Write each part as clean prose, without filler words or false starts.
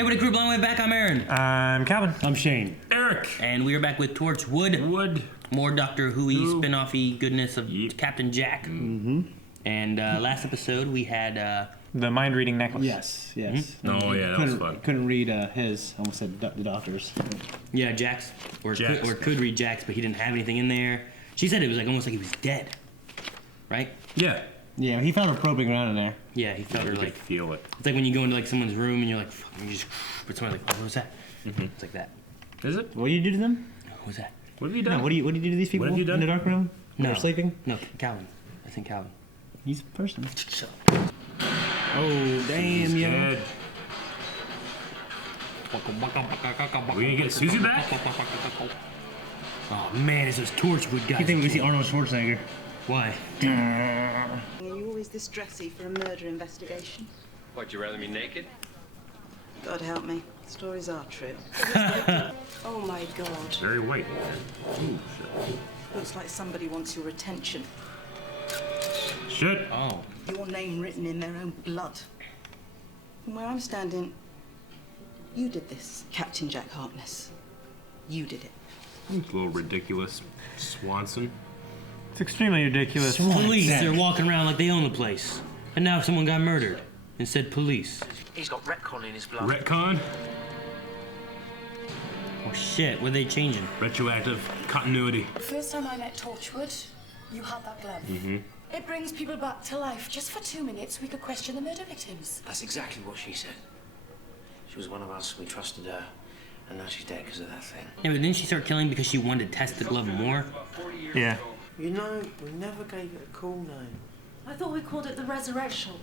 Hey, what a group, long way back. I'm Aaron. I'm Calvin. I'm Shane. Eric. And we are back with Torchwood. More Doctor Who-y spin-off-y goodness of Captain Jack. Mm-hmm. And last episode we had... the mind-reading necklace. Yes. Mm-hmm. Oh, yeah, that was fun. Couldn't read his, I almost said the doctor's. Yeah, Jack's. Or Jack's. could read Jack's, but he didn't have anything in there. She said it was like almost like he was dead. Right? Yeah. Yeah, he found her probing around in there. Yeah, he felt her You like... could feel it. It's like when you go into like someone's room and you're like, fuck, and you just... But someone's like, oh, what was that? Mm-hmm. It's like that. Is it? What do you do to them? What was that? What have you done? No, what do you do to these people What have you done? in the dark room? When No. they're sleeping? No, Calvin. I think Calvin. He's a person. Oh, damn, He's yo. dead. We gonna get Susie back? Oh man, it's those Torchwood guys. You think we see Arnold Schwarzenegger? Why? Are you always this dressy for a murder investigation? What, you rather me naked? God help me. Stories are true. Oh my God. Very white. Ooh, Looks like somebody wants your attention. shit. Oh. Your name written in their own blood. From where I'm standing, you did this, Captain Jack Harkness. You did it. It's a little ridiculous. Swanson. It's extremely ridiculous. Police are walking around like they own the place. And now someone got murdered and said police. He's got retcon in his blood. Retcon. Oh shit, what are they changing? Retroactive continuity. First time I met Torchwood, you had that glove. Mm-hmm. It brings people back to life. Just for 2 minutes, we could question the murder victims. That's exactly what she said. She was one of us, we trusted her, and now she's dead because of that thing. Yeah, but didn't she start killing because she wanted to test the glove more? Yeah. You know, we never gave it a cool name. I thought we called it the resurrection.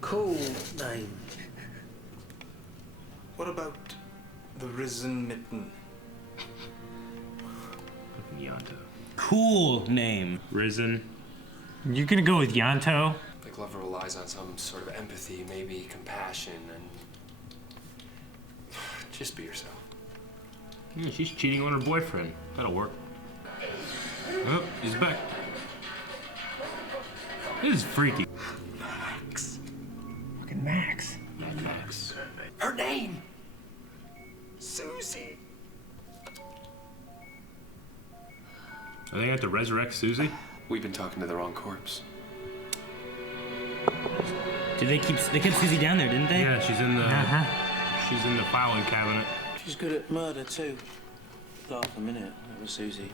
Cool name. What about the risen mitten? Yanto. Cool name. Risen. You're gonna go with Yanto? The Glover relies on some sort of empathy, maybe compassion, and just be yourself. Yeah, she's cheating on her boyfriend. That'll work. Oh, he's back. This is freaky. Fucking Max. Max. Her name! Susie! Are they going to resurrect Susie? We've been talking to the wrong corpse. Did they kept Susie down there, didn't they? Yeah, she's in the she's in the filing cabinet. She's good at murder, too. Laugh a minute, that was Susie.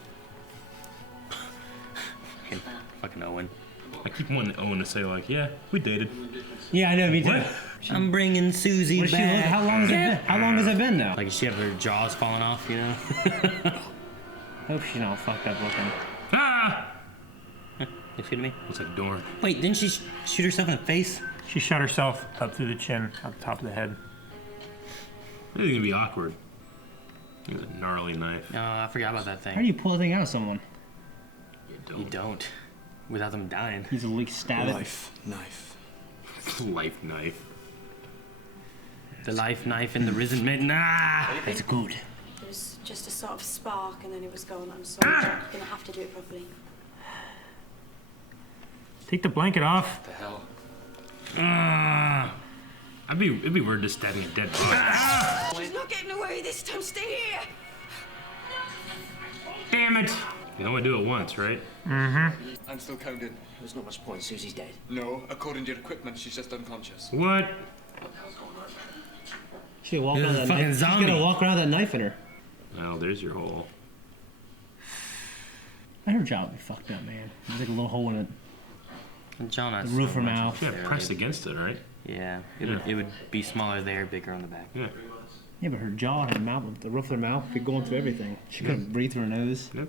Fucking Owen. I keep wanting Owen to say like, yeah, we dated. Yeah, I know, me too. What? I'm bringing Susie What does she back. look? How long has it been? How long has it been now? Like, does she have her jaws falling off, you know? Hope she's not fucked up looking. Ah! Looks good to me. Looks like Dorn. Wait, didn't she shoot herself in the face? She shot herself up through the chin, up the top of the head. This is gonna be awkward. It's a gnarly knife. No, I forgot about that How do thing. you pull a thing out of someone? You don't. Without them dying. He's at least stab it. Life, knife. Life knife. The life knife and the risen mitten. Ah! It's good. It was just a sort of spark and then it was gone. I'm sorry, Jack. You're gonna have to do it properly. Take the blanket off. What the hell? Ah! It'd be weird just stabbing a dead body. She's not getting away this time. Stay here. Damn it! You can only do it once, right? I'm still counting. There's not much point, Susie's dead. No, according to your equipment, she's just unconscious. What? She's gonna walk This around is that a fucking knife. zombie. She's gonna walk around with that knife in her. Well, there's your hole. Her jaw would be fucked up, man. There's like a little hole in it. John, not The roof so of her much. mouth. Yeah, pressed against it, right? Yeah, it would be smaller there, bigger on the back. Yeah. Yeah, but her jaw and her mouth, the roof of her mouth, be going through everything. She couldn't breathe through her nose. Yep.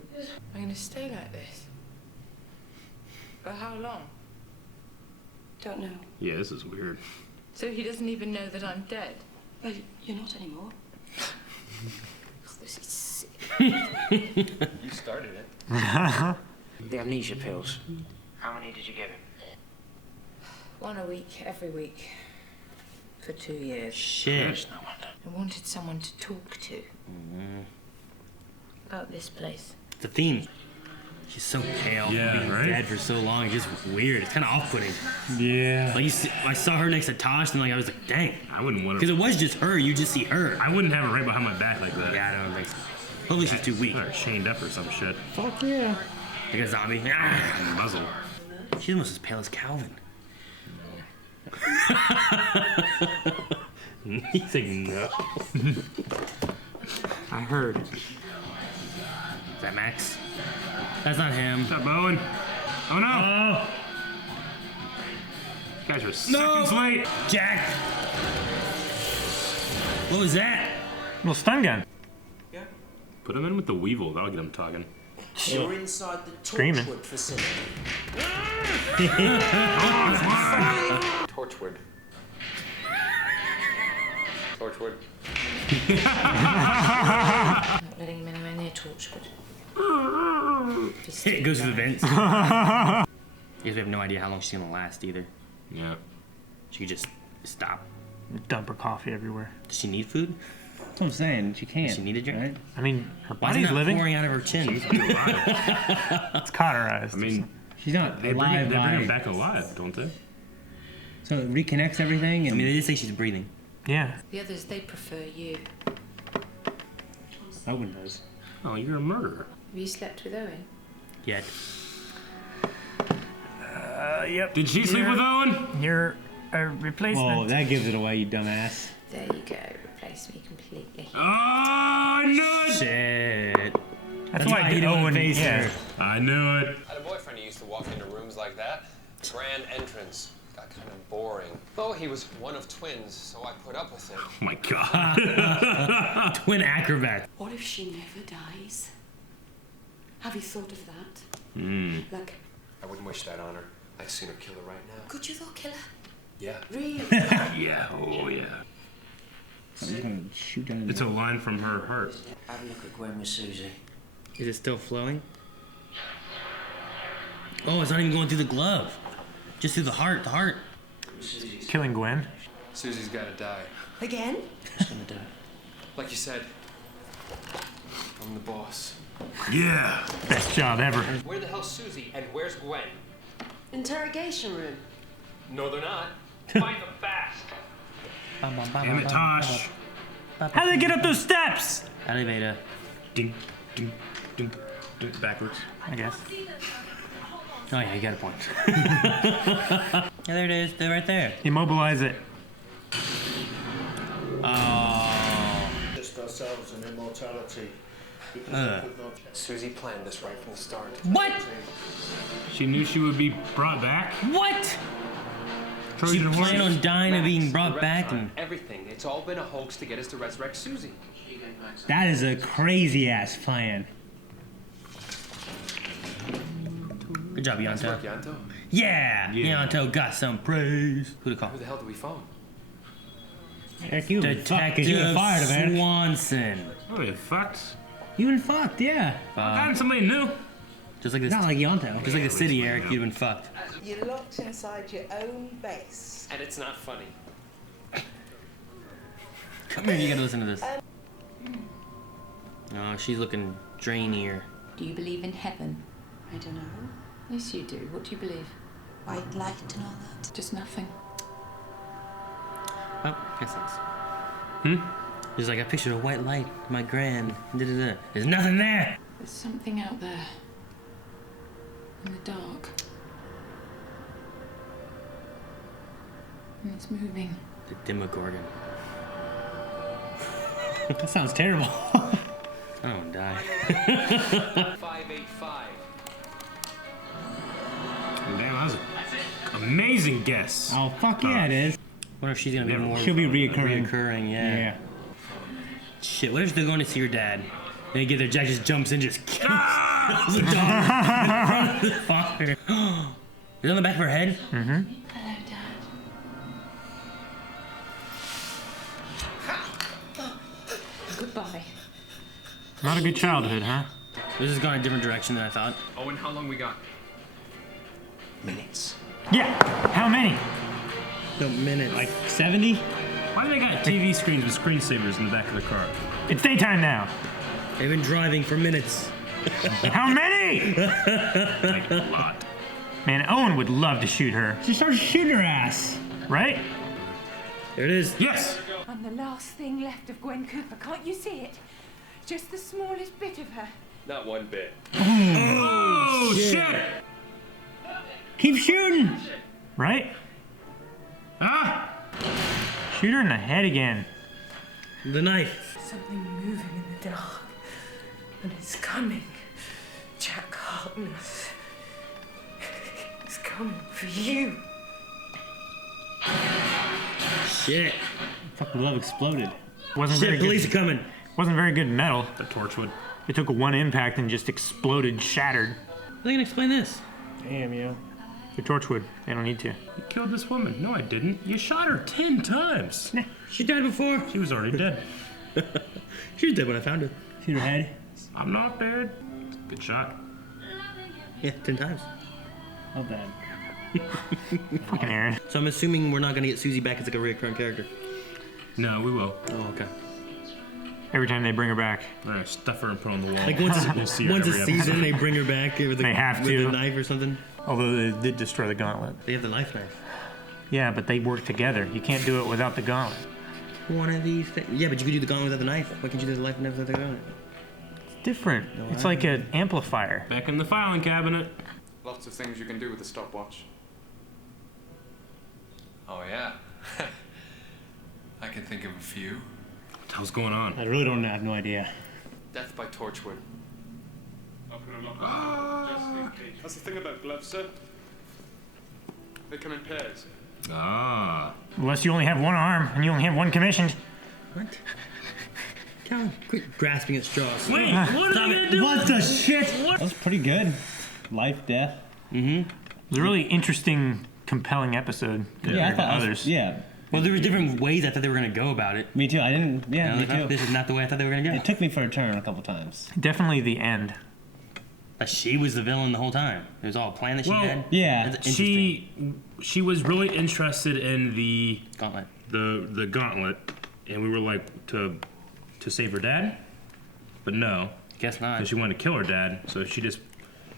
I'm gonna stay like this. For how long? Don't know. Yeah, this is weird. So he doesn't even know that I'm dead. Well, you're not anymore. This is sick. You started it. The amnesia pills. How many did you give him? 1 a week, every week. For 2 years. Shit. No wonder. I wanted someone to talk to. About this place. It's a theme. She's so pale. Yeah, being right? dead for so long. It's just weird. It's kind of off-putting. Yeah. Like I saw her next to Tosh, and like I was like, dang. I wouldn't want Because to. it was just her. You just see her. I wouldn't have her right behind my back like that. Yeah, I don't think so. Hopefully she's too weak. Or chained up or some shit. Fuck yeah. Like a zombie. Ah. Muzzle. She's almost as pale as Calvin. He's like, no. I heard. Is that Max? That's not him. What's up, Owen? Oh no! You guys were seconds late. Jack! What was that? Little stun gun. Put him in with the Weevil. That'll get him talking. You're inside the Screaming. Torchwood facility. Torchwood. Torchwood. Not letting him anywhere near Torchwood. It goes to the vents. You guys have no idea how long she's gonna last either. Yeah. She could just stop. Dump her coffee everywhere. Does she need food? That's what I'm saying. She can't. Does she need a drink? Right? I mean, her Why is it body's not living. pouring out of her chin? It's cauterized. I mean, She's not they bring alive. her back alive, don't they? So it reconnects everything. I And mean, they just say she's breathing. Yeah. The others, they prefer you. Owen does. Oh, you're a murderer. Have you slept with Owen? Yet. Yep. Did she sleep with Owen? You're a replacement. Whoa, that gives it away, you dumbass. There you go. Replace me completely. Oh, I knew it! Shit. That's why you don't Owen face yeah. her. I knew it. I had a boyfriend who used to walk into rooms like that. Grand entrance. Got kind of boring. Though he was one of twins, so I put up with it. Oh my god. Twin acrobat. What if she never dies? Have you thought of that? Like, I wouldn't wish that on her. I'd sooner kill her right now. could you though kill her? Yeah. Really? Yeah, oh yeah. I'm just gonna shoot down in It's a line from her heart. Have a look at Gwen with Susie. Is it still flowing? Oh, it's not even going through the glove. Just through the heart. The heart. Killing Gwen. Susie's gotta die. Again? Who's gonna do it? Like you said, I'm the boss. Yeah. Best job ever. Where the hell's Susie and where's Gwen? Interrogation room. No, they're not. Find them fast. Damn it, Tosh. How do they get up those steps? Elevator. Ding, ding, ding, ding. Backwards. I guess. Oh yeah, you got a point. Yeah, there it is. They're right there. Immobilize it. Oh. Just ourselves and immortality. Because Uh. we could not. Susie planned this right from the start. What? She knew she would be brought back. What? Trojan She horse. planned on dying and being Max, brought the back retcon, and... everything. It's all been a hoax to get us to resurrect Susie. That is a crazy ass plan. Good job, Nice Yanto. work, Yanto. Yeah! Yeah. Yanto got some praise. Who to call? Who the hell do we phone? Heck, you been fucked 'cause you Detective been fired, man. Swanson. Oh, you fucked. You been fucked, yeah. Gotten somebody new. Just like this. Not like Yonto. Just like the city, Eric. You've been fucked. You're locked inside your own base. And it's not funny. Come here, you gotta listen to this. Oh, she's looking drainier. Do you believe in heaven? I don't know. Yes, you do. What do you believe? White light and all that. Just nothing. Oh, guess that's. There's like a picture of a white light, my grand. Da-da-da. There's nothing there. There's something out there. In the dark. And it's moving. The Demogorgon. That sounds terrible. I don't die. 585. Damn, that was an amazing guess. Oh, fuck yeah, it is. Wonder if she's gonna be Yeah, more She'll be reoccurring. reoccurring, yeah. Yeah. Shit, what if they're going to see your dad? They get there, Jack just jumps in, just kills the dog. The father. Is it on the back of her head? Hello, Dad. Goodbye. Not a good childhood, huh? This has gone a different direction than I thought. Owen, how long we got? Minutes. Yeah. How many? No, minute. Like 70? Why do they got TV screens with screensavers in the back of the car? It's daytime now. They've been driving for minutes. How many? Like a lot. Man, Owen would love to shoot her, She started shooting her ass. right? There it is. Yes! I'm the last thing left of Gwen Cooper. Can't you see it? Just the smallest bit of her. Not one bit. Oh, shit! Keep shooting. Right? Ah! Shoot her in the head again. The knife. Something moving in the dark. And it's coming. Jack Harkness. It's coming for you. Shit. Fucking glove exploded. Wasn't very Shit, police are good. coming. Wasn't very good metal. The Torchwood. It took one impact and just exploded, shattered. How are they gonna explain this? Damn, yo. The Torchwood. They don't need to. You killed this woman. No, I didn't. You shot her 10 times. She died before. She was already dead. She was dead when I found her. Shoot her head. I'm not dead. Good shot. Yeah, 10 times. Not bad. Fucking Aaron. So I'm assuming we're not gonna get Susie back as like a recurring character. No, we will. Oh, okay. Every time they bring her back. All right, stuff her and put her on the wall. Like once We'll see her once a every season, episode. they bring her back with a, They have with to. a knife or something. Although they did destroy the gauntlet. They have the knife. Yeah, but they work together. You can't do it without the gauntlet. One of these things. Yeah, but you could do the gauntlet without the knife. Why can't you do the knife without the gauntlet? It's different. It's like an amplifier. Back in the filing cabinet. Lots of things you can do with a stopwatch. Oh, yeah. I can think of a few. What the hell's going on? I really don't have no idea. Death by Torchwood. That's the thing about gloves, sir. They come in pairs. Ah. Unless you only have one arm and you only have one commissioned. What? Calvin, quit grasping at straws. Wait, what are they gonna do? What the shit? That was pretty good. Life, death. It was a really interesting, compelling episode compared Yeah, I to thought. others. Yeah. Well, there were different ways I thought they were gonna go about it. Me too. I didn't. Yeah, And I me was like, too. this is not the way I thought they were gonna go. It took me for a turn a couple times. Definitely the end. She was the villain the whole time. It was all a plan that she Well, had. Yeah. That's interesting. She was really interested in the Gauntlet. the gauntlet, and we were like to save her dad, but no, Guess not. because she wanted to kill her dad. So she just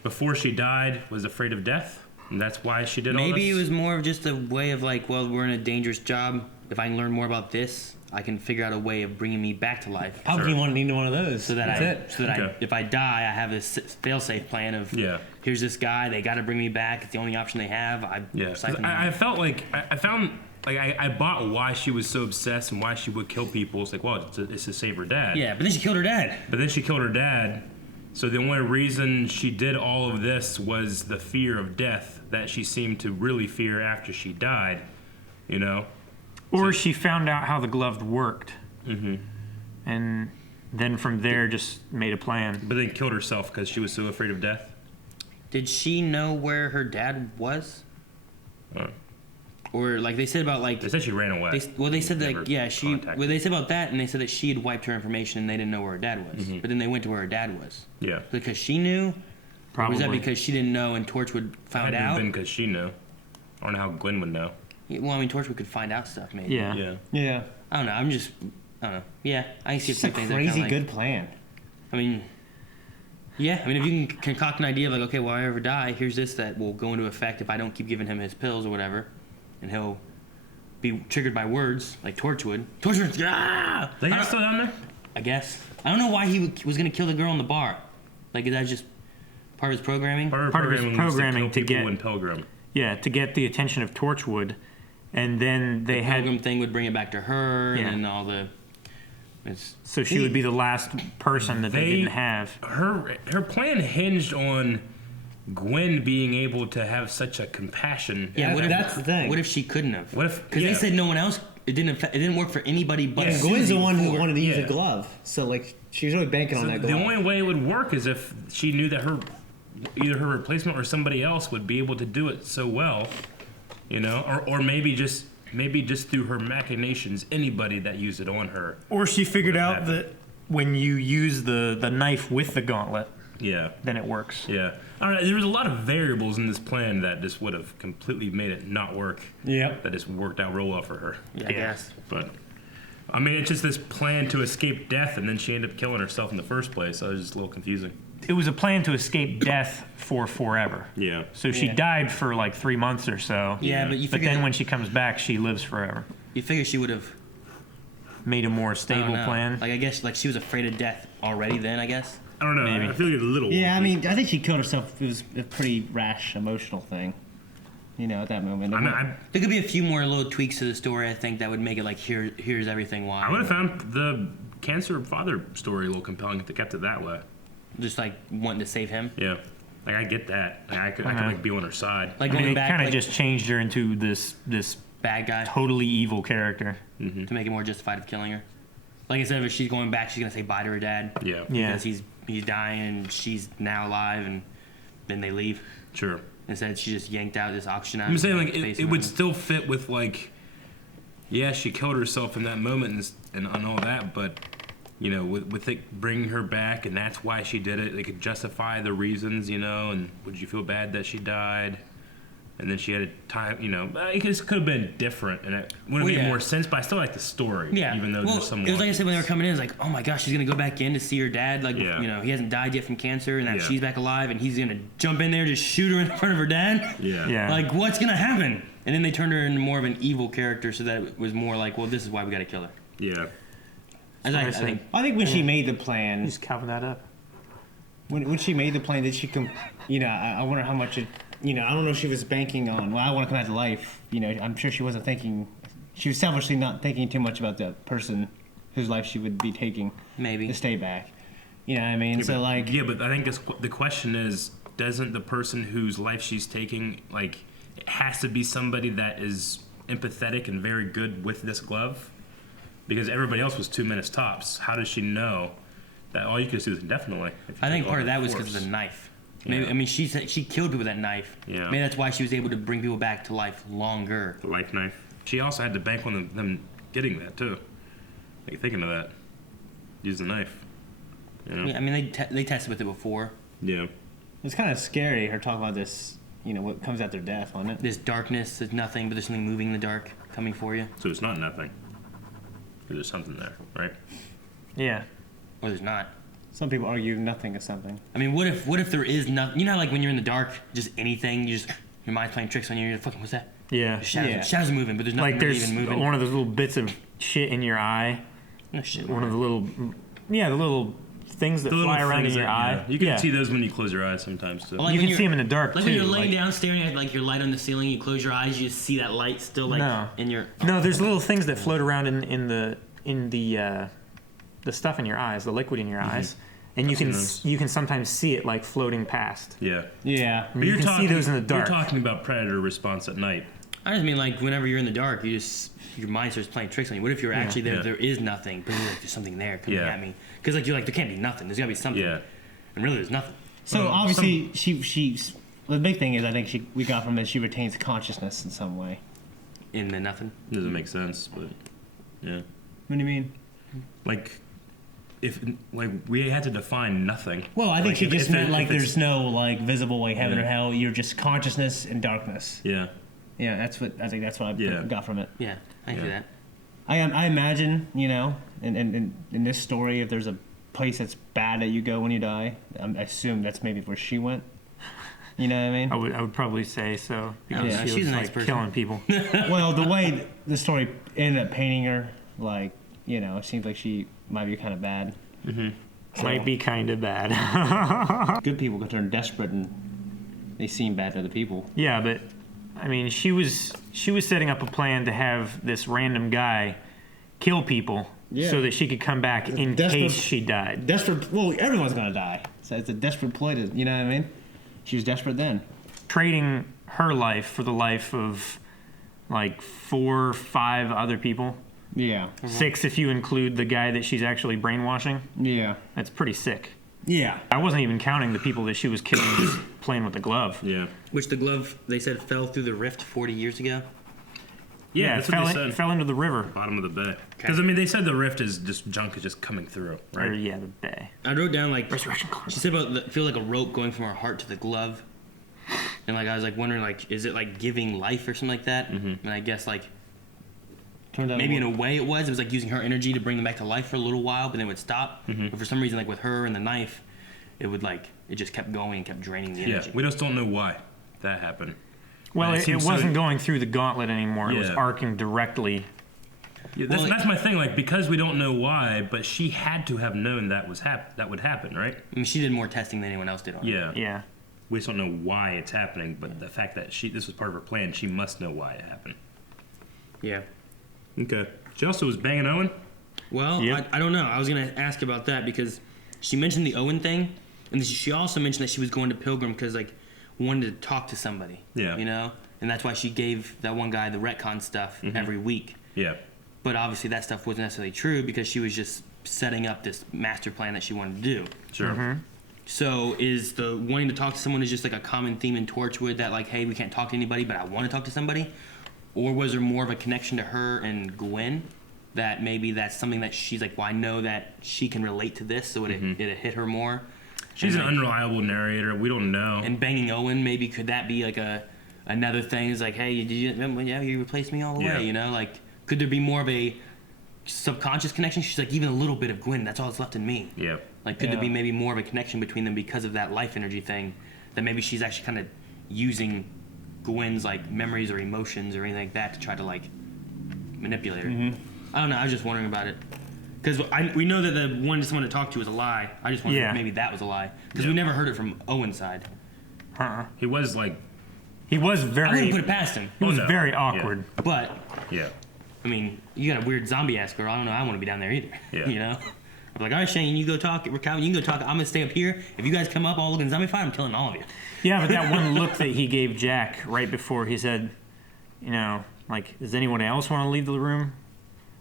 before she died was afraid of death, and that's why she did all this. Maybe it was more of just a way of like, well, we're in a dangerous job. If I can learn more about this, I can figure out a way of bringing me back to life. How can you want to need one of those? So that That's it. Okay. if I die, I have this fail-safe plan of here's this guy. They got to bring me back. It's the only option they have. Yeah, 'cause I felt like I found like I bought why she was so obsessed and why she would kill people. It's like, well, it's to save her dad. Yeah, but then she killed her dad. But then she killed her dad. So the only reason she did all of this was the fear of death that she seemed to really fear after she died. You know. Or she found out how the glove worked. Mm-hmm. And then from there just made a plan. But then killed herself because she was so afraid of death. Did she know where her dad was? Or like they said about like they said she ran away. They said Never like she. contacted. Well, they said about that, and they said that she had wiped her information, and they didn't know where her dad was. Mhm. But then they went to where her dad was. Yeah. Because she knew. Probably. Or was that because she didn't know and Torchwood found It had out? been because she knew. I don't know how Glenn would know. Yeah, well, I mean, Torchwood could find out stuff, maybe. Yeah. Yeah. Yeah. I don't know. I don't know. Yeah, I can see It's a some things that are crazy kinda good plan. I mean, yeah. I mean, if you can concoct an idea of like, okay, well, I ever die, here's this that will go into effect if I don't keep giving him his pills or whatever, and he'll be triggered by words like Torchwood. Torchwood. Ah! They got still down there? I guess. I don't know why he was gonna kill the girl in the bar. Like, is that just part of his programming? Part of his was programming kill to people get in Pilgrim. Yeah, to get the attention of Torchwood, and then they the had Pilgrim thing would bring it back to her, Yeah. and then all the. so she would be the last person that they didn't have. Her plan hinged on Gwen being able to have such a compassion. Yeah, what if, that's the thing. What if she couldn't have? What if? Because they said no one else. It didn't work for anybody but. And Gwen's Susie the one who before. wanted to use Yeah. a glove, so like she was really banking on So that the glove. only way it would work is if she knew that either her replacement or somebody else would be able to do it so well, you know, or maybe just through her machinations, anybody that used it on her. Or she figured out that when you use the knife with the gauntlet, Yeah. then it works. Yeah. All right. There was a lot of variables in this plan that just would have completely made it not work. Yep. That just worked out real well for her. Yeah, I guess. But I mean, it's just this plan to escape death, and then she ended up killing herself in the first place. So it was just a little confusing. was a plan to escape death for forever. Yeah. So she died for like 3 months or so. Yeah, but you figure then that- when she comes back, she lives forever. You figure she would have Made a more I don't stable know. plan. Like I guess like she was afraid of death already. Then I guess. I don't know. Maybe. I feel like it's a little. Yeah, I wonky. mean, I think she killed herself. It was a pretty rash, emotional thing. You know, at that moment. There could be a few more little tweaks to the story. I think that would make it like here's everything why. I would have found the cancer father story a little compelling if they kept it that way. Just like wanting to save him. Yeah. Like I get that. Like, I could like be on her side. Like I mean, going they back, kind of like, just changed her into this bad guy totally evil character. to make it more justified of killing her. Like instead of if she's going back, she's gonna say bye to her dad. Yeah. Yeah. Because he's dying and she's now alive, and then they leave. Sure. Instead, she just yanked out this auction out. I'm saying like his face it and would everything. still fit with like, yeah, she killed herself in that moment and all that, but you know, with it bringing her back and that's why she did it. They could justify the reasons, you know. And would you feel bad that she died? And then she had a time, you know, it could have been different and it would have made more sense. But I still like the story, Yeah. even though well, there's some. it was like I said when they were coming in. It's like, oh my gosh, she's gonna go back in to see her dad. Like, Yeah. you know, he hasn't died yet from cancer, and now Yeah. she's back alive, and he's gonna jump in there, just shoot her in front of her dad. Yeah. Yeah. Like, what's gonna happen? And then they turned her into more of an evil character, so that it was more like, well, this is why we gotta kill her. Yeah. I think when she made the plan, Just cover that up. when she made the plan, did she you know, I wonder how much it, you know, I don't know if she was banking on, well, I want to come back to life. You know, I'm sure she wasn't thinking, she was selfishly not thinking too much about the person whose life she would be taking maybe to stay back. You know what I mean? Yeah, So but, like, yeah, but I think the question is, doesn't the person whose life she's taking, like, it has to be somebody that is empathetic and very good with this glove? Because everybody else was 2 minutes tops. How does she know that all you can do is indefinitely? I think part of that was because of the knife. Maybe, Yeah. I mean, she killed people with that knife. Yeah. Maybe that's why she was able to bring people back to life longer. The life knife. She also had to bank on them getting that too. Like thinking of that, use the knife. You know? Yeah, I mean, they tested with it before. Yeah. it's kind of scary, her talking about this, you know, what comes after death, wasn't it? This darkness, there's nothing, but there's something moving in the dark coming for you. So it's not nothing. There's something there, right? Yeah. Or there's not. Some people argue nothing is something. I mean, what if there is nothing? You know, how, like when you're in the dark, just anything, your mind's playing tricks on you. You're fucking, what's that? Yeah. Shadows are moving, but there's nothing Like really there's even moving. one of those little bits of shit in your eye. No shit. One of the little, the little things that The little fly around in things your that- eye. yeah. You can see those when you close your eyes sometimes too. Well, like You when can see them in the dark Like too. when you're laying like- down staring at like your light on the ceiling, you close your eyes, you just see that light still like No. in your. No, there's little things that float around in the stuff in your eyes, the liquid in your eyes, and you can sometimes see it like floating past. Yeah. Yeah. And you can see those in the dark. You're talking about predator response at night. I just mean like whenever you're in the dark, your mind starts playing tricks on you. What if you're actually there? Yeah. There is nothing, but like, there's something there coming Yeah. at me. Because like you're like there can't be nothing. There's gotta be something. Yeah. And really, there's nothing. So obviously, she's the big thing is I think we got from it she retains consciousness in some way. In the nothing. Doesn't make sense, but yeah. What do you mean? Like, if like we had to define nothing. Well, I think Like, she if- just if meant it- like if it's- there's no like visible like heaven Yeah. or hell. You're just consciousness and darkness. Yeah. Yeah, that's what I think. That's what I Yeah. got from it. Yeah, I can see that. I imagine, you know, in this story, if there's a place that's bad that you go when you die, I assume that's maybe where she went. You know what I mean? I would probably say so. Because Yeah, she she's was a nice like person. killing people. Well, the way the story ended up painting her, like, you know, it seems like she might be kind of bad. Might be kind of bad. Good people can turn desperate and they seem bad to other people. Yeah, but I mean, she was setting up a plan to have this random guy kill people Yeah. so that she could come back in Desperate- case she died. Desperate. Well, everyone's gonna die, so it's a desperate ploy to, you know what I mean? She was desperate then. Trading her life for the life of like 4 or 5 other people. Yeah. 6 if you include the guy that she's actually brainwashing. Yeah. That's pretty sick. Yeah. I wasn't even counting the people that she was killing just playing with the glove. Yeah. Which the glove they said fell through the rift 40 years ago. Yeah, it that's what they said. fell into the river. Bottom of the bay. Because I mean, they said the rift is just junk is just coming through, right? Or, yeah, the bay. I wrote down like Resurrection Clause. she said about feel like a rope going from her heart to the glove, and like I was like wondering like is it like giving life or something like that? And I guess like Turned out maybe in it a way it was like using her energy to bring them back to life for a little while, but then it would stop. But for some reason like with her and the knife, it would like it just kept going and kept draining the energy. Yeah, we just don't know why that happened. Well, And it wasn't going through the gauntlet anymore. It was Yeah. arcing directly. Yeah, that's my thing. Like, because we don't know why, but she had to have known that would happen, right? I mean, she did more testing than anyone else did on it. Yeah. Yeah. We just don't know why it's happening, but the fact that this was part of her plan, she must know why it happened. Yeah. Okay. She also was banging Owen? Well, I don't know. I was going to ask about that because she mentioned the Owen thing, and she also mentioned that she was going to Pilgrim because, like, wanted to talk to somebody. Yeah. You know? And that's why she gave that one guy the retcon stuff every week. Yeah. But obviously that stuff wasn't necessarily true because she was just setting up this master plan that she wanted to do. Sure. So is the wanting to talk to someone is just like a common theme in Torchwood that like, hey, we can't talk to anybody, but I want to talk to somebody? Or was there more of a connection to her and Gwen that maybe that's something that she's like, well, I know that she can relate to this, so it hit her more? She's and an unreliable narrator. We don't know. And banging Owen, maybe could that be like another thing? Is like, hey, you replaced me all the way, you know? Like, could there be more of a subconscious connection? She's like, even a little bit of Gwen, that's all that's left in me. Yeah. Like, could there be maybe more of a connection between them because of that life energy thing? That maybe she's actually kind of using Gwen's, like, memories or emotions or anything like that to try to, like, manipulate her. I don't know. I was just wondering about it. Because we know that the one someone to talk to was a lie. I just wondered if maybe that was a lie. Because we never heard it from Owen's side. He was, like... He was very... I wouldn't put it past him. He was very awkward. Yeah. But... Yeah. I mean, you got a weird zombie-ass girl. I don't know. I want to be down there either. Yeah. You know? I'm like, all right, Shane, you go talk. Calvin, you can go talk. I'm going to stay up here. If you guys come up all looking zombified, I'm killing all of you. Yeah, but that one look that he gave Jack right before he said, you know, like, does anyone else want to leave the room?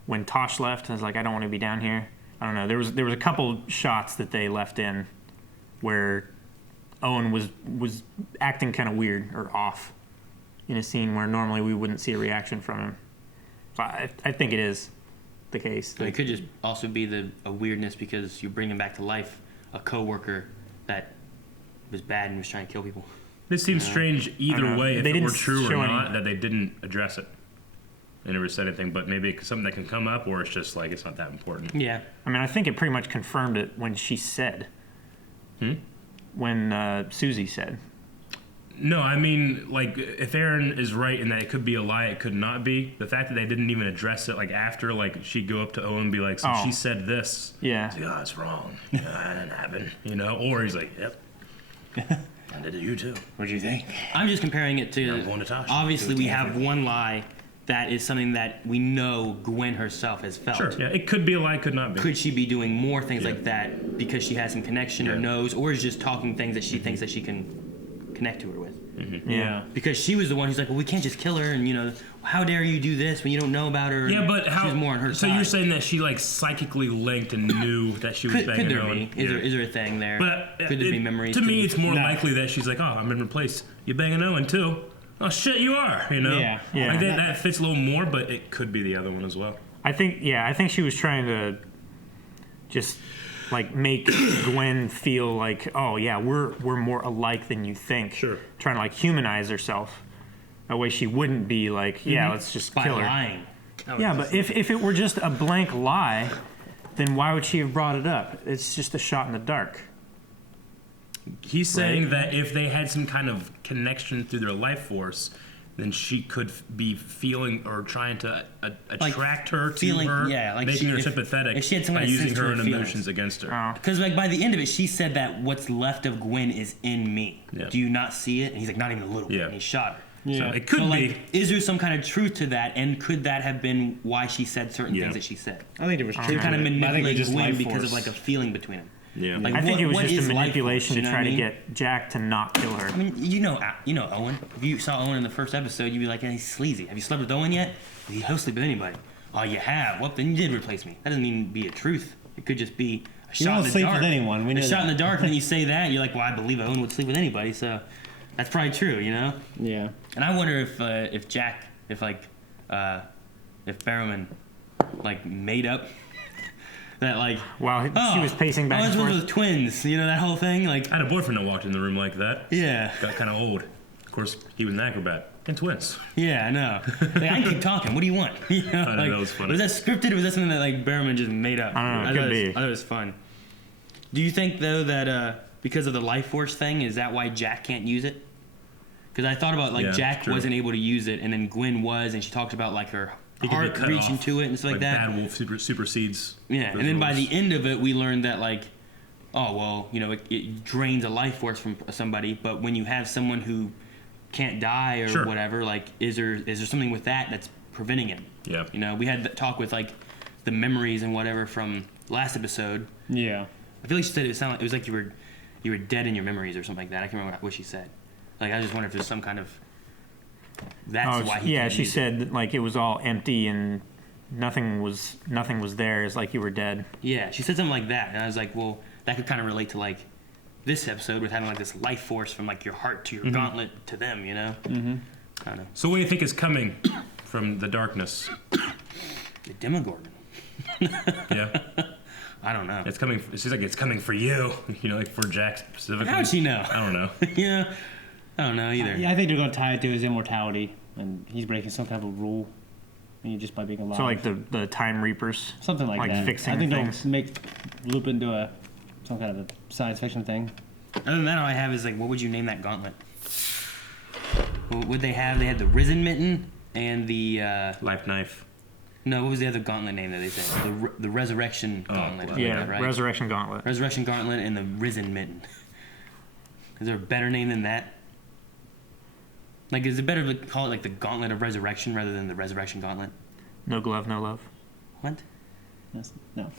When Tosh left, I was like, I don't want to be down here. I don't know. There was a couple shots that they left in where Owen was acting kind of weird or off in a scene where normally we wouldn't see a reaction from him. So I think it is the case. It could just also be a weirdness because you're bringing back to life a coworker that was bad and was trying to kill people. This seems strange either way, if it were true or not, any... that they didn't address it. They never said anything, but maybe it's something that can come up, or it's just like it's not that important. Yeah. I mean, I think it pretty much confirmed it when she said. When Susie said. No, I mean, like, if Aaron is right in that it could be a lie, it could not be. The fact that they didn't even address it, like, after, like, she'd go up to Owen and be like, so she said this. Yeah. He's like, oh, it's wrong. Yeah, that didn't happen. You know? Or he's like, yep. I did to you, too. What do you think? I'm just comparing it to... I'm going to Tasha. Obviously, we have one lie that is something that we know Gwen herself has felt. Sure, yeah. It could be a lie, could not be. Could she be doing more things like that because she has some connection or knows, or is just talking things that she thinks that she can connect to her with? Yeah. Because she was the one who's like, well, we can't just kill her, and, you know, how dare you do this when you don't know about her? Yeah, but how... She's more on her so side. you're saying that she, like, psychically linked and knew that she was banging Could there Owen? be? Is there a thing there? But could there be memories? To me, it's more likely that she's like, oh, I'm in a place. You banging Owen, too? Oh, shit, you are, you know? Yeah. I think that fits a little more, but it could be the other one as well. I think she was trying to just, like, make Gwen feel like, oh, yeah, we're more alike than you think. Sure. Trying to, like, humanize herself. That way she wouldn't be like, yeah, let's just By kill her. lying. Yeah, but if it were just a blank lie, then why would she have brought it up? It's just a shot in the dark. He's saying that if they had some kind of connection through their life force, then she could be feeling or trying to attract her to her, making her sympathetic if she had some by kind of using sense to her her emotions against her. Because like by the end of it, she said that what's left of Gwen is in me. Yeah. Do you not see it? And he's like, not even a little bit. And he shot her. Yeah. So it could be. Like, is there some kind of truth to that? And could that have been why she said certain things that she said? I think there was truth to kind of to it. manipulate Gwen because of like a feeling between them. Yeah. Like, I think it was just a life manipulation force, you to know try what I to mean? get Jack to not kill her. I mean, you know Owen. If you saw Owen in the first episode, you'd be like, he's sleazy. Have you slept with Owen yet? He'll sleep with anybody. Oh, you have? Well, then you did replace me. That doesn't mean be a truth. It could just be a shot in the dark. You don't sleep with anyone. We know a shot that. in the dark, and then you say that, and you're like, well, I believe Owen would sleep with anybody, so that's probably true, you know? Yeah. And I wonder if Jack, if Barrowman, like, made up that, like, wow, she was pacing back and forth. with twins, you know, that whole thing, like. I had a boyfriend that walked in the room like that. Yeah. Got kind of old. Of course, he was an acrobat. And twins. Yeah, I know. Like, I can keep talking. What do you want? You know, I know, that was funny. Was that scripted or was that something that like Barrowman just made up? I don't know. It could be. I thought it was fun. Do you think though that because of the life force thing, is that why Jack can't use it? Because I thought about, like, Yeah, Jack true. wasn't able to use it, and then Gwen was, and she talked about, like, her He could heart get cut reaching off, to it and stuff like that. Bad Wolf supersedes. Yeah, those and then by rules. the end of it, we learned that, like, oh, well, you know, it drains a life force from somebody, but when you have someone who can't die or Sure. whatever, like, is there something with that that's preventing it? Yeah. You know, we had that talk with, like, the memories and whatever from last episode. Yeah. I feel like she said it was like you were dead in your memories or something like that. I can't remember what she said. Like, I just wonder if there's some kind of... That's why he yeah, can't she use it. said that, like, it was all empty and nothing was there. It's like you were dead. Yeah, she said something like that, and I was like, well, that could kind of relate to, like, this episode with having, like, this life force from, like, your heart to your gauntlet to them, you know? Mm-hmm. I don't know. So what do you think is coming from the darkness? The Demogorgon. Yeah. I don't know. It's coming. It seems like it's coming for you. You know, like for Jack specifically. How'd she know? I don't know. Yeah, I don't know either. Yeah, I think they're going to tie it to his immortality, and he's breaking some kind of a rule. And just by being alive. So like the Time Reapers, something like that. Fixing I think things. they'll make loop into some kind of a science fiction thing. Other than that, all I have is, like, what would you name that gauntlet? What would they have? They had the Risen Mitten and the... Life Knife. No, what was the other gauntlet name that they said? The Resurrection Gauntlet. or Yeah, like that, right? Resurrection Gauntlet. Resurrection Gauntlet and the Risen Mitten. Is there a better name than that? Like, is it better to call it, like, the Gauntlet of Resurrection rather than the Resurrection Gauntlet? No glove, no love. What? No.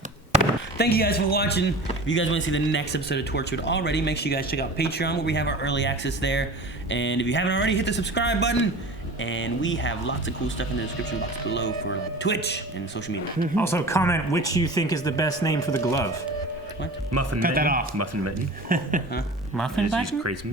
Thank you guys for watching. If you guys want to see the next episode of Torchwood already, make sure you guys check out Patreon where we have our early access there. And if you haven't already, hit the subscribe button. And we have lots of cool stuff in the description box below for, like, Twitch and social media. Also, comment which you think is the best name for the glove. What? Muffin Cut Mitten. that off. Muffin Mitten. Muffin Just use button? crazy